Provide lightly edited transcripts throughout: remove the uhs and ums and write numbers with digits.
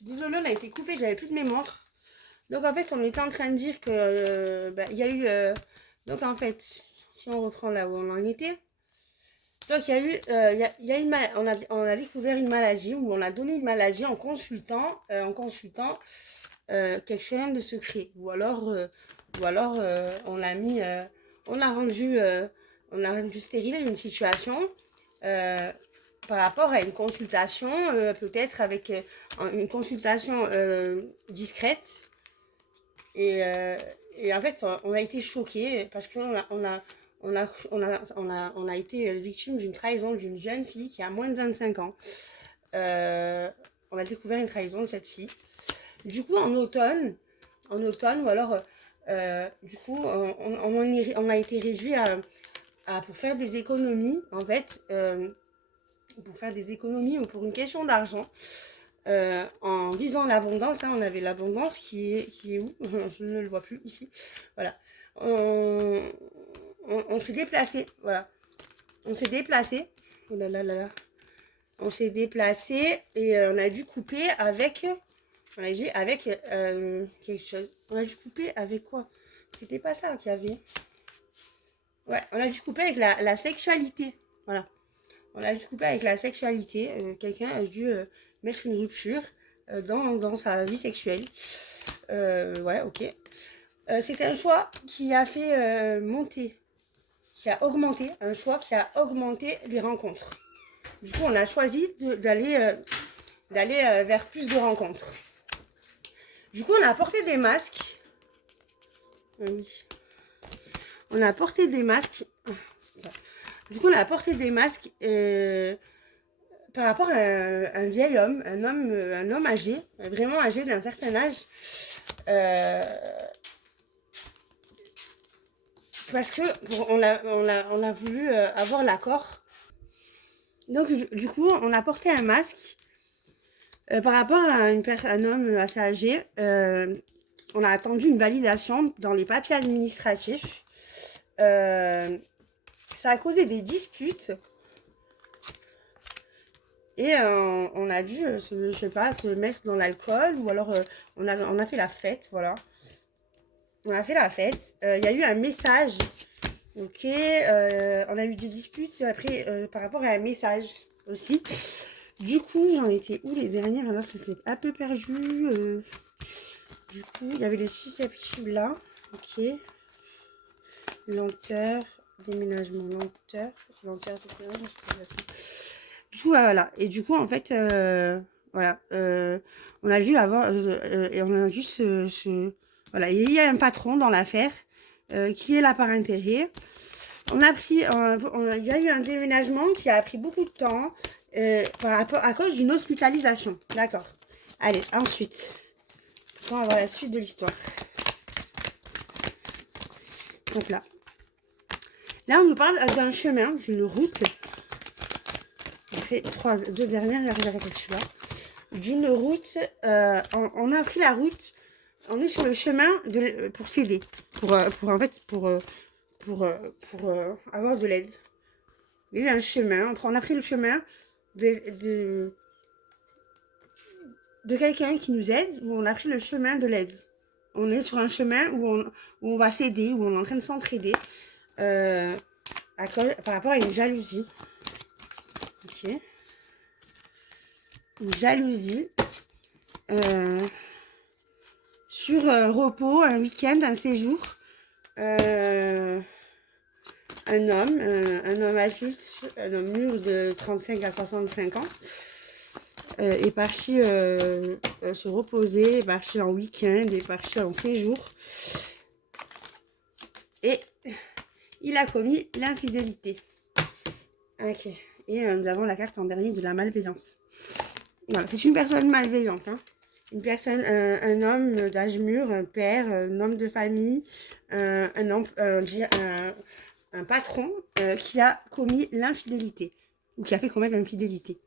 suis désolée, on a été coupé, j'avais plus de mémoire. Donc en fait, on était en train de dire que il y a eu donc en fait, si on reprend là où on en était, donc il y a eu il y a une on a découvert une maladie ou on a donné une maladie en consultant quelqu'un de secret ou alors on a mis on a rendu on a rendu stérile une situation euh, par rapport à une consultation peut-être avec une consultation discrète et, et en fait on a été choqués parce on a été victime d'une trahison d'une jeune fille qui a moins de 25 ans. On a découvert une trahison de cette fille. Du coup, en automne ou alors, du coup, on a été réduit pour faire des économies, en fait, pour faire des économies ou pour une question d'argent, en visant l'abondance, hein, on avait l'abondance qui est où? Je ne le vois plus ici. Voilà. On, on s'est déplacé, voilà. On s'est déplacé. Oh là là là là. On s'est déplacé et on a dû couper avec. On a dit avec quelque chose. On a dû couper avec quoi? C'était pas ça qu'il y avait. Ouais, on a dû couper avec la sexualité. Voilà. On a dû couper avec la sexualité. Quelqu'un a dû mettre une rupture dans sa vie sexuelle. Ouais, ok. C'est un choix qui a fait monter, qui a augmenté, un choix qui a augmenté les rencontres. Du coup, on a choisi d'aller vers plus de rencontres. Du coup, on a porté des masques. Oui. On a porté des masques. Du coup, on a porté des masques par rapport à un vieil homme, un homme âgé, vraiment âgé d'un certain âge. Parce que on a voulu avoir l'accord. Donc, du coup, on a porté un masque par rapport à un homme assez âgé. On a attendu une validation dans les papiers administratifs. Ça a causé des disputes. Et on a dû, je sais pas, se mettre dans l'alcool ou alors on a fait la fête, voilà. On a fait la fête. Il y a eu un message. Ok. On a eu des disputes après par rapport à un message aussi. Du coup, j'en étais où les dernières? Alors, ça s'est un peu perdu. Du coup, il y avait les susceptibles là. Ok. Lenteur, déménagement, lenteur, déménagement. Du coup, voilà. Et du coup, en fait, voilà. On a dû avoir. Et on a dû voilà. Il y a un patron dans l'affaire qui est là par intérêt. On a pris. Il y a eu un déménagement qui a pris beaucoup de temps par rapport à cause d'une hospitalisation. D'accord. Allez, ensuite. On va voir la suite de l'histoire. Donc là. Là, on nous parle d'un chemin, d'une route. Après deux dernières, j'arrête celui-là. D'une route, on a pris la route, on est sur le chemin pour s'aider, pour avoir de l'aide. Il y a eu un chemin, on a pris le chemin de quelqu'un qui nous aide, ou on a pris le chemin de l'aide. On est sur un chemin où on va s'aider, où on est en train de s'entraider par rapport à une jalousie. Ok. Une jalousie sur un repos, un week-end, un séjour. Un homme adulte, un homme mûr de 35 à 65 ans, est parti se reposer, est parti en week-end, est parti en séjour. Et il a commis l'infidélité. Ok. Et nous avons la carte en dernier de la malveillance. Voilà, c'est une personne malveillante. Hein. Une personne, un homme d'âge mûr, un père, un homme de famille, un patron qui a commis l'infidélité. Ou qui a fait commettre l'infidélité.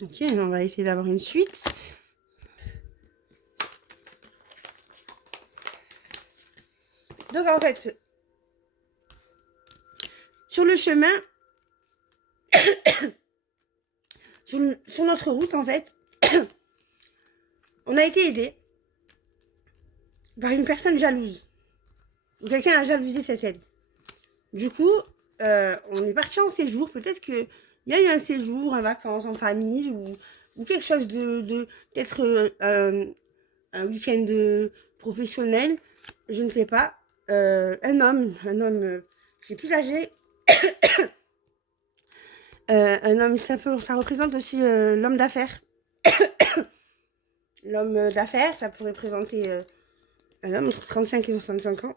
Ok, on va essayer d'avoir une suite. Donc en fait, sur le chemin, sur notre route en fait, On a été aidé par une personne jalouse. Quelqu'un a jalousé cette aide. Du coup, on est parti en séjour. Peut-être qu'il y a eu un séjour, en vacances, en famille, ou quelque chose peut-être un week-end professionnel, je ne sais pas. Un homme qui est plus âgé, un homme, ça représente aussi l'homme d'affaires. L'homme d'affaires, ça pourrait représenter un homme entre 35 et 65 ans.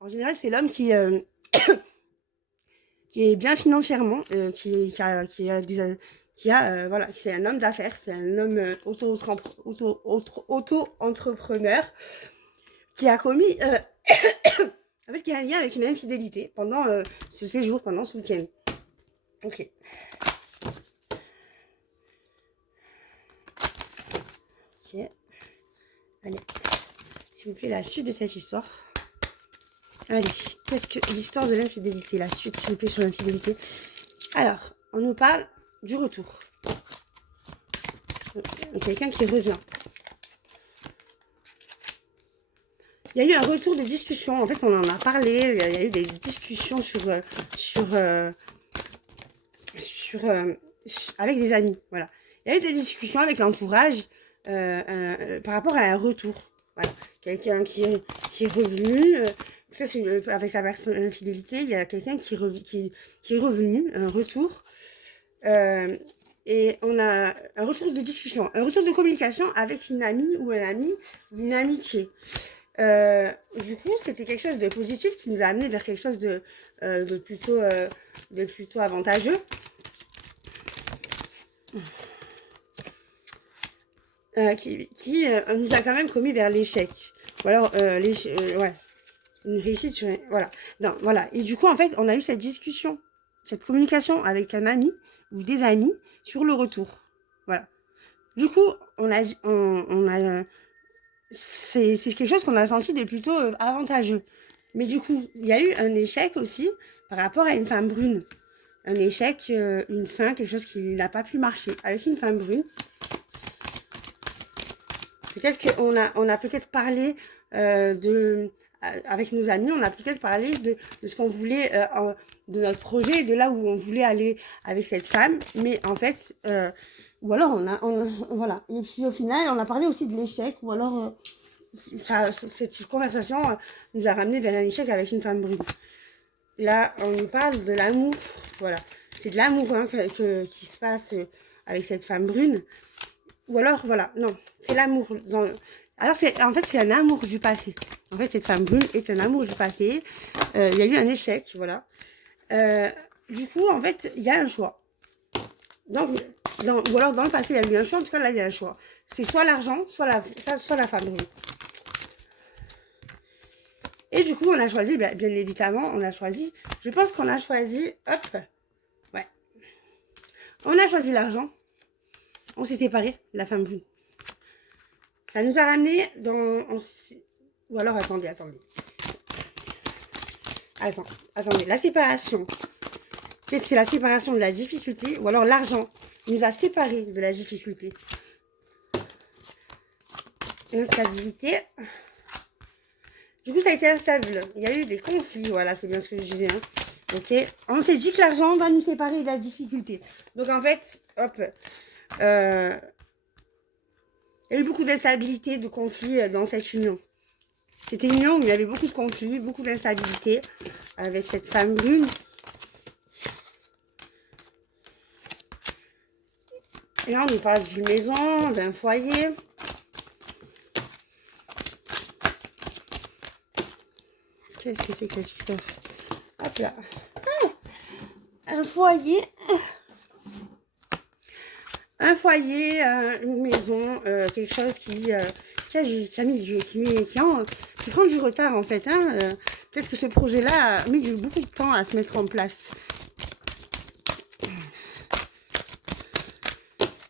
En général, c'est l'homme qui est bien financièrement, voilà, c'est un homme d'affaires, c'est un homme auto-entrepreneur qui a commis, en fait, qui a un lien avec une infidélité pendant ce séjour, pendant ce week-end. Ok. Ok. Allez, s'il vous plaît, la suite de cette histoire. Allez, qu'est-ce que l'histoire de l'infidélité? La suite, s'il vous plaît, sur l'infidélité. Alors, on nous parle du retour. Quelqu'un qui revient. Il y a eu un retour de discussion. En fait, on en a parlé. Il y a eu des discussions avec des amis. Voilà. Il y a eu des discussions avec l'entourage par rapport à un retour. Voilà. Quelqu'un qui est revenu. Peut-être avec la personne infidélité, il y a quelqu'un qui est revenu, un retour. Et on a un retour de discussion, un retour de communication avec une amie ou un ami, une amitié. Du coup, c'était quelque chose de positif qui nous a amené vers quelque chose de plutôt avantageux. Qui nous a quand même commis vers l'échec. Ou alors, ouais, une réussite sur... Voilà. Non, voilà. Et du coup, en fait, on a eu cette discussion, cette communication avec un ami ou des amis sur le retour. Voilà. Du coup, c'est quelque chose qu'on a senti de plutôt avantageux. Mais du coup, il y a eu un échec aussi par rapport à une femme brune. Un échec, une fin, quelque chose qui n'a pas pu marcher avec une femme brune. Peut-être qu'on a peut-être parlé avec nos amis, on a peut-être parlé de ce qu'on voulait, de notre projet, de là où on voulait aller avec cette femme. Mais en fait, ou alors voilà. Et puis au final, on a parlé aussi de l'échec, ou alors cette conversation nous a ramené vers un échec avec une femme brune. Là, on nous parle de l'amour, voilà. C'est de l'amour hein, qui se passe avec cette femme brune. Ou alors, voilà, non, c'est l'amour. Alors, en fait, c'est un amour du passé. En fait, cette femme brune est un amour du passé. Il y a eu un échec, voilà. Du coup, en fait, il y a un choix. Donc, ou alors, dans le passé, il y a eu un choix. En tout cas, là, il y a un choix. C'est soit l'argent, soit la femme brune. Et du coup, on a choisi, bien évidemment, je pense qu'on a choisi, hop, ouais. On a choisi l'argent. On s'est séparés, la femme brune. Ça nous a ramené ou alors, attendez. Attendez, la séparation. Peut-être c'est la séparation de la difficulté, ou alors l'argent nous a séparés de la difficulté. L'instabilité. Du coup, ça a été instable. Il y a eu des conflits, voilà, c'est bien ce que je disais. Hein. Ok. On s'est dit que l'argent va nous séparer de la difficulté. Donc, en fait, hop. Il y a eu beaucoup d'instabilité, de conflits dans cette union. C'était une union où il y avait beaucoup de conflits, beaucoup d'instabilité avec cette femme brune. Et là, on nous parle d'une maison, d'un foyer. Qu'est-ce que c'est que cette histoire? Hop là. Un foyer. Un foyer, une maison, quelque chose qui prend du retard en fait. Hein. Peut-être que ce projet-là a mis beaucoup de temps à se mettre en place.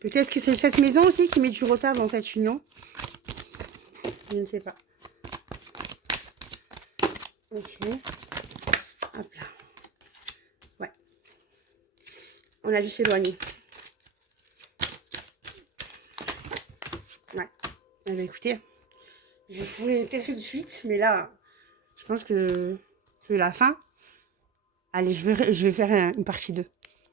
Peut-être que c'est cette maison aussi qui met du retard dans cette union. Je ne sais pas. Ok. Hop là. Ouais. On a dû s'éloigner. Ouais. Eh ben, écoutez, je ferai peut-être une suite, mais là, je pense que c'est la fin. Allez, je vais faire une partie 2.